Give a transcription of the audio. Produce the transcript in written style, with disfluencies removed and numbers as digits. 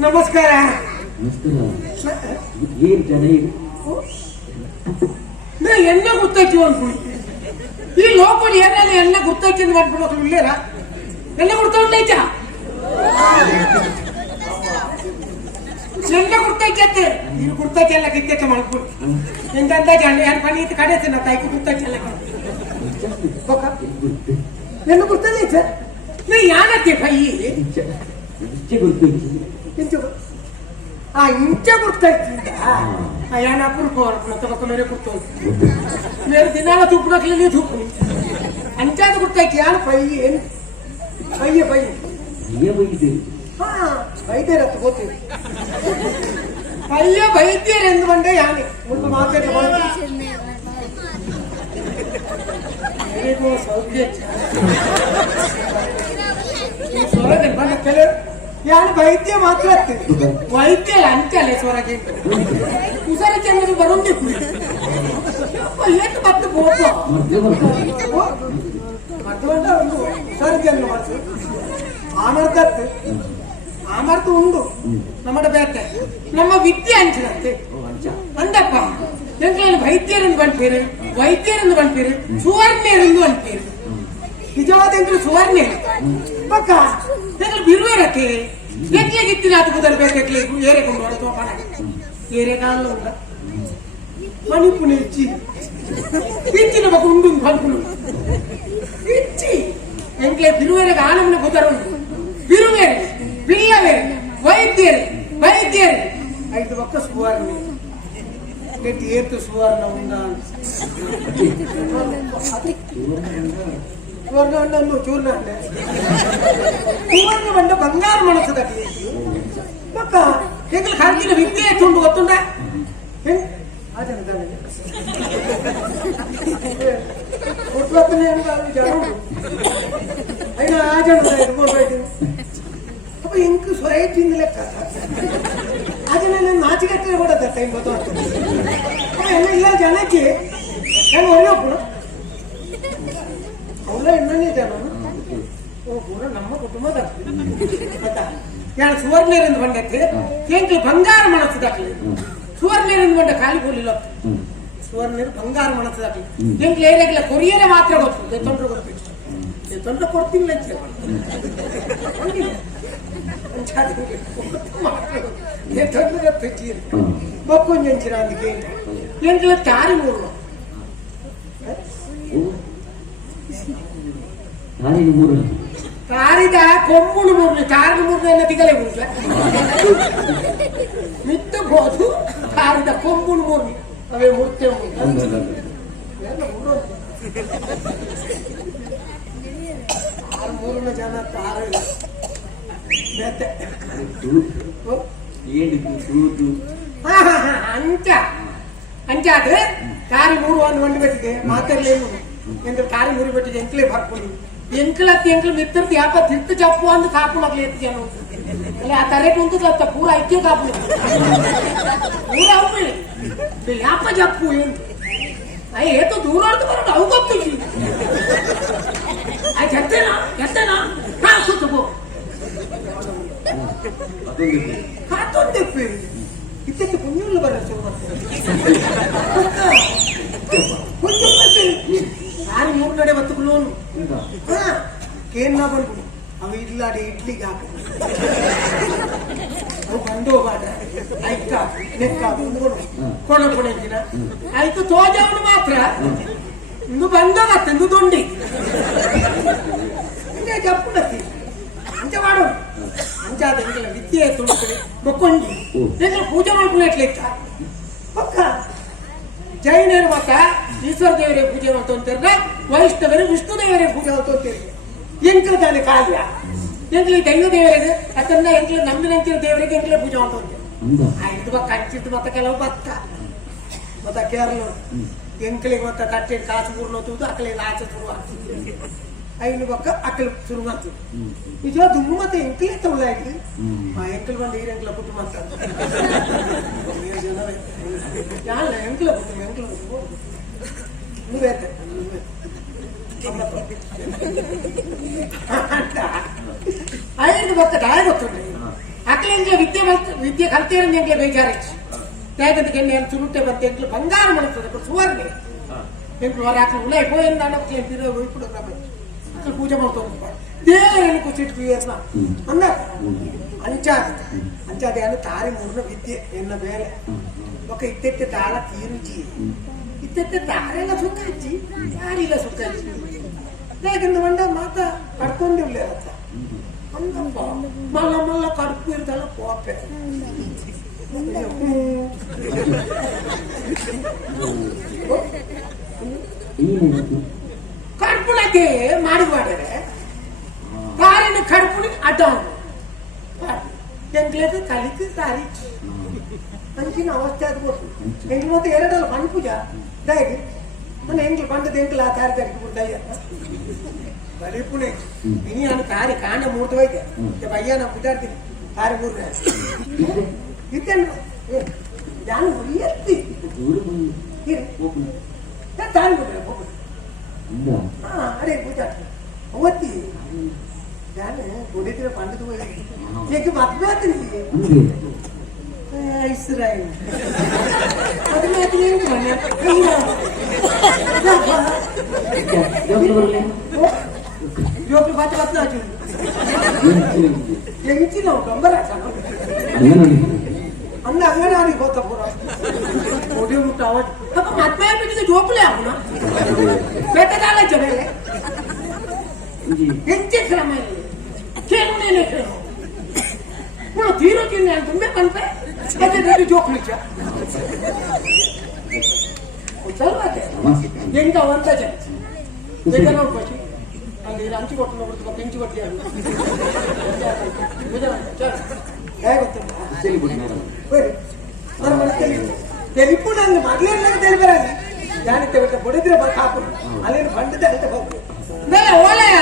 ನಮಸ್ಕಾರ. ಎಣ್ಣೆ ಗುರ್ತೈತಿ ಅನ್ಕೊಂಡು ಈ ಲೋಕಲ್ ಏನಲ್ಲಿ ಎಣ್ಣೆ ಗುರ್ತೈತಿ ಅಂತ ಮಾಡ್ಬಿಡೋದು ಇಲ್ಲೇರ ಎಣ್ಣೆ ಗುರ್ತೈತ ಎಣ್ಣೆ ಗುರ್ತೈತಿ ಅಂತೆ ನೀನು ಗುರ್ತೈತಿ ಎಲ್ಲ ಕಿತ್ತೆಚ್ಚ ಮಾಡ್ಬಿಡು ಎಂತ ಪಣಿ ಕಡೆಸಿ ನಾ ತಾಯ್ಕು ಗುರ್ತೈತಿ ಎಲ್ಲ ಎಣ್ಣೆ ಗುರ್ತೈತೆ ನೀ ಯಾನತ್ತೆ ಕೈ ಇಂಚ ಗುರ್ತೈತಿ ಯಾನ ಅಪರೂಪ ತಗೋಕ ಮೇರೆ ಕೂತ್ಕೊಂಡು ಮೇರೆ ದಿನಾಲ ತುಪ್ಪಡಕ್ಲಿ ನೀವು ತುಪ್ಪು ಅಂಚಾದ ಗುರ್ತೈತಿ ಯಾನು ಪಯ್ಯ ವೈದ್ಯರ ತಗೋತೀವಿ ಪಯ್ಯ ವೈದ್ಯರೆಂದು ಬಂದೆ ಯಾನೆ ಒಂದು ಮಾತಾಡ ಸೌಖ್ಯ ಬಂದ ಕೆಲ ಯಾರು ವೈದ್ಯ ಮಾತ್ರ ವೈದ್ಯ ಅಲ್ಲ ಅಂಚಲ್ಲ ಸ್ವರಗೆ ಹುಷಾರಕ್ಕೆ ಅನ್ನೋದು ಬರೋದು ಎಷ್ಟು ಮತ್ತೆ ಬೋಪ ಮತ್ತೊಂಡ ಒಂದು ಹುಷಾರಿಕೆಯನ್ನು ಮಾಡ್ತು ಆಮರ್ತತ್ತೆ ಆಮರ್ತು ಉಂಡು ನಮ್ಮ ಬೇತೆ ನಮ್ಮ ವಿದ್ಯೆ ಅಂಚಿನತ್ತೆ ಅಂದಪ್ಪ ಎಂಕ್ಲನ್ನು ವೈದ್ಯರೆಂದು ಬಂದ್ಪೇರು ವೈದ್ಯರೆಂದು ಬಂದ್ಪೇರು ಸುವರ್ಣೆರೆಂದು ಅಂತೀರು ನಿಜವಾದ ಎಂಕ್ಲು ಸುವರ್ಣೆ ಪಕ್ಕ ಎಂಕ್ಲು ಬಿರುವೇರಕ್ಕೆ ಎಕ್ಲೆ ಗಿತ್ತಿನ ಆತ ಕುದರ್ಬೇಕು ಎಕ್ಲೆ ಏರೆಕೊಂಡು ಹೊಡೆದು ಪಣ ಏರೆ ಕಾಲ ಉಂಡ ಮಣಿಪುನ ಇಚ್ಚಿ ಇಚ್ಚಿನ ಬಕ್ಕ ಉಂಡು ಬಂದ್ಪುಳು ಇಚ್ಚಿ ಎಂಕ್ಲೆ ಬಿರುವೇರೆಗೆ ಆನಮನ ಕುದರುಂಡು ಬಿರುವೇರೆ ಬಿಲ್ಲವೇರೆ ವೈದ್ಯರು ಐದು ಪಕ್ಕ ಸುವರ್ಣೆ ಗಟ್ಟಿ ಏತು ಸುವರ್ಣ ಉಂಡ ಸುವರ್ಣ ಉಂಡನ್ನು ಚೂರ್ಣ ಸುವರ್ಣ ಬಂಡ ಬಂಗಾರ ಮನಸ್ಸದ ಪಕ್ಕ ಹೆಂಗಲ್ ಕಾಲ್ಕಿನ ವಿದ್ಯೆ ತುಂಡು ಗೊತ್ತುಂಡ ಜನ అయినా ఆ జన ಅಪ್ಪ ಹೆಂಗ್ ಸೊಸೈಟಿಯಿಂದ ಲೆಕ್ಕ ಅದನ್ನ ನಾಚಿಕಟ್ಟೆ ಕೂಡ ಟೈಮ್ ಗೊತ್ತಾಗ್ತದೆ ಎಲ್ಲ ಇಲ್ಲ ಜನಕ್ಕೆ ನಾನು ಒಳ್ಳೆಪ್ಪು ಅವಳ ಎಣ್ಣನೇ ಜನ ಪೂರ ನಮ್ಮ ಕುಟುಂಬದ ಯಾರು ಸುವರ್ಣರಿಂದ ಬಂಡತ್ತೆ ಎಂಕ್ಲು ಬಂಗಾರ ಮನಸ್ಸು ದಾಖಲೆ ಸುವರ್ಣರಿಂದ ಬಂಡ ಖಾಲಿ ಕೂಲಿಲ್ಲ ಸುವರ್ಣರು ಬಂಗಾರ ಮನಸ್ಸು ದಾಖಲೆ ಎಂಕ್ಲು ಏರಿಯಾಗಿಲ್ಲ ಕೊರಿಯರೇ ಮಾತ್ರ ಗೊತ್ತು ತೊಂದರೆ ಗೊತ್ತಿಲ್ಲ ತೊಂದರೆ ಕೊಡ್ತೀನಿ ಎಂಕ್ಲ ತಾರಿ ಮೂರು ತಾರಿದ ಕೊಂಬುಡು ಮೂರ್ಲಿ ತಾರಿದ ಮೂರ್ನ ದಿಗಲೇ ಮೂರ್ಲ ಮಿತ್ತಬಹುದು ತಾರಿದ ಕೊಂಬುಡು ಮೂರ್ಲಿ ಅವೇ ಮೂರ್ತೆ ಮೂರನ ಜನ ತಾರ ಅಂಚಾದ ಕಾರಿ ಮೂರು ಒಂದು ಬಂದು ಬಿಟ್ಟಿದೆ ಮಾತಾಡಲೇನು ಎಂತ ಕಾರಿ ಮೂರು ಬಿಟ್ಟಿದೆ ಎಂಕ್ಲೇ ಬರ್ಕೊಂಡು ಎಂಕ್ಲತ್ತಿ ಎಂಕ್ಲು ಮಿತ್ರತಿ ಯಾಪ ತಿರ್ತು ಚಪ್ಪು ಅಂದ್ ಕಾಪು ನಕ್ಲಿ ಎತ್ತು ಜನ ಅಲ್ಲ ಆ ತರೆ ಕುಂತ ಪೂರ ಐಕ್ಯ ಕಾಪು ಪೂರ ಅಪ್ಪಿ ಯಾಪ ಜಪ್ಪು ಏನು ಅಯ್ಯ ಏತು ದೂರ ಬರೋದು ಅವು ಗೊತ್ತಿಲ್ಲ ಆಯ್ತು ಎತ್ತೇನಾ ಹಾ ಸುತ್ತಬೋ ಕಾತೊಂದಿಪ್ಪಿ ಇತ್ತೆತ್ತು ಕುഞ്ഞുള്ള ಬರೋದು ಕುഞ്ഞು ಮತ್ತೆ ನಾನು ಮೂರು ನಡೆ ಬತ್ತುಕೊಳ್ಳೋನು ಹಾ ಕೇನ್ನ ಬಂದು ಅವ ಇಡ್ಲಾಡಿ ಇಡ್ಲಿಗೆ ಹಾಕ ಅವು ಬಂದು ಹೋಗಾಡ ಆಯ್ತ ನೆಕ್ಕ ಕೊಣಕೊಣಂಚಿನ ಆಯ್ತು ತೋಜವನು ಮಾತ್ರ ಇಂದು ಬಂದೋಗತ್ತೆ ಇಂದು ದೊಂಡಿ ಹಿಂಗೆ ಜಪ್ಪುಡತ್ತಿ ಅಂಚ ಮಾಡೋದು ಅಂಚಾದ ಎಂಗೆಲ್ಲ ವಿದ್ಯೆ ತುಳುಕಡೆ ಬೊಕ್ಕೊಂಡಿ ಎಂಗೆಲ್ಲ ಪೂಜೆ ಮಾಡ್ಕೊಳ್ಳೇಟ್ಲಿಕ್ಕ ಪಕ್ಕ ಜೈನರು ಮತ್ತ ಈಶ್ವರ ದೇವರೇ ಪೂಜೆ ಮಾಡ್ತಂತಿರ್ರೆ ವೈಷ್ಣವರು ವಿಷ್ಣು ದೇವರೇ ಪೂಜೆ ಮಾಡ್ತಂತಿರ್ರೆ ಎಂಕಲ ತಾನೆ ಕಾವ್ಯ ಎಂಕ್ಲಿ ದೈವ ದೇವರಿಗೆ ಅದನ್ನ ಎಂಕ್ಲ ನಂಬಿನಂತಿನ ದೇವರಿಗೆ ಎಂಕ್ಲೆ ಪೂಜೆ ಮಾಡ್ತಂತಿರ್ರೆ ಇದು ಬಕ್ಕ ಹಂಚಿದ್ದು ಮತ್ತೆ ಕೆಲವು ಬತ್ತ ಮತ್ತೆ ಕೇರಳ ಎಂಕ್ಲಿಗೆ ಮತ್ತೆ ತಟ್ಟೆ ಕಾಸು ಪೂರ್ಣೋದು ಅಕ್ಕಲಿಗೆ ಆಚೆ ಶುರು ಆಗ್ತದೆ ಐನು ಬಕ್ಕ ಅಕ್ಕಲು ಶುರು ಮಾಡ್ತೀವಿ ನಿಜ ದುಮ್ಮು ಮತ್ತೆ ಎಂಕ್ಲೆ ತೊಳೆದಾಗಿ ಆ ಎಂಕಲ್ ಬಂದು ಈರೆಂಕ್ಲ ಪುಟ್ಟು ಮಾಡ್ತಾರೆ ಯಾಲ್ಲ ಎಂಕ್ಲ ಪುಟ್ಟು ಎಂಕ್ಲ ನೀವೇತೆ ಐದು ಬಕ್ಕ ದಾಯ ಗೊತ್ತುಂಟು ಅಕ್ಕಲ ಎಂಕ್ಲ ವಿದ್ಯೆ ಕಲ್ತೇರಂದು ಎಂಕ್ಲೆ ಬೇಜಾರಿಚ್ಚು ಯಾಕಂತ ಕೆನ್ನೆ ಚುರುಟೆ ಬಂತು ಎಂಕ್ಲು ಬಂಗಾರ ಮಾಡುತ್ತದೆ ಸುವರ್ಣೆ ಎಂಕ್ಲು ಹೊರ ಅಕ್ಕಲು ಉಳೈ ಪೋಯಿಂದ ಅಣ್ಣಕ್ಕೆ ತಿರೋ ఇప్పుడు అక్కడ పూజ ಮಾಡ್ತೋದು ದೇವರಲ್ಲಿ ಕೂಚಿಟ್ಟು ಏರ್ನ ಅಂದ ಅಂಚಾದೆ ಅಂದ್ರೆ ತಾರಿ ಮೂರ್ನ ವಿದ್ಯೆ ಎನ್ನ ಬೇರೆ ఒక ಇತ್ತೆತ್ತೆ ತಾಳ ತೀರುಚಿ ಇತ್ತೆತ್ತೆ ತಾರೆಲ್ಲ ಸುಕ್ಕ ಹಚ್ಚಿ ಯಾರಿಲ್ಲ ಸುಕ್ಕ ಹಚ್ಚಿ ಯಾಕಂದ್ರೆ ಮಂಡ ಮಾತ ಕಡ್ಕೊಂಡಿರ್ಲಿ ಅತ್ತ ಅಂದಪ್ಪ ಮಲ್ಲ ಮಲ್ಲ ಕಡುಪು ಇರ್ತಲ್ಲ ಕೋಪೆ ಕಡ್ಪುಳಕ್ಕೆ ಮಾಡಿ ಮಾಡ್ಯಾರೆ ತಾರಿನ ಕಡ್ಪುಳಿ ಅಡ್ಡ ಎಂಕ್ಲೇದು ಕಲಿತು ತಾರಿ ಅಂಚಿನ ಅವಸ್ಥೆ ಅದು ಗೊತ್ತು ಎಂಗ್ಲು ಮತ್ತೆ ಎರಡಲ್ಲ ಬಣ್ಣ ಪೂಜಾ ದಯಗೆ ನಾನು ಎಂಗ್ಲು ಬಂದದ್ದು ಎಂಕ್ಲ ಆ ತಾರಿ ತರಿಕೆ ದಯ್ಯ ಬರೀ ಪುಣೆ ಇನಿ ನಾನು ತಾರಿ ಕಾಂಡ ಮೂರ್ತ ಹೋಯ್ತೆ ಬಯ್ಯ ನಾ ಪೂಜಾಡ್ತೀನಿ ತಾರಿ ಮೂರ್ರೆ ಇತ್ತೇನು ನಾನು ಎತ್ತಿ ತಾರಿ ಬಿಡ್ರೆ ಅದೇ ಪೂಜಾಡ್ತೀನಿ ಅವತ್ತಿ ನಾನು ಕೊಡಿದ್ರೆ ಪಂಡದ ಹೋಗಿ ಮದ್ವೆ ಆತೀನಿ ಇಸ್ರಾಯಲ್ ಮದುವೆ ಆತೀನಿ ಜೋಕ್ಲು ಬಾತ ಬತ್ತ ಹಾಕಿ ಎಂಚಿನ ಗಂಬರ ಅನ್ನ ಅಂಗಡಿ ಹೋತ ಪೂರ ಒಡಿ ಮುಟ್ಟ ಅವತ್ತು ಅಪ್ಪ ಮದ್ವೆ ಬಿಟ್ಟಿಗೆ ಜೋಕ್ಲೆ ಅವನ ಬೆಟ್ಟದಾಲ ಜಮೇಲೆ ಎಂಚೆ ಕ್ರಮ ಇಲ್ಲ ಕೇಳೋನೇನೆ ಕೇಳೋ ನಾನು ತೀರೋಕಿನ ನಾನು ತುಂಬೆ ಬಂದ್ರೆ ಅದೇ ಜೋಕ್ಲಿಚ್ಚ ಸರ್ವತೆ ಎಂತ ಒಂದ ಜನ ಬೇಗ ನೋಡ್ಕೊಸಿ ಅಲ್ಲಿ ಹಂಚಿ ಕೊಟ್ಟು ನೋಡ್ತು ಬೆಂಚಿ ಕೊಟ್ಟಿ ತೆಲಿಪು ನನ್ನ ಮಗಳೆಲ್ಲ ತೆಲಿಬರಾಗಿ ಯಾನಿತ್ತೆ ಬಿಟ್ಟ ಹೊಡೆದ್ರೆ ಕಾಪು ಅಲ್ಲೇನು ಬಂಡದ ಅಂತ ಹೋಗ್ಬೇಕು ಓಲೆಯ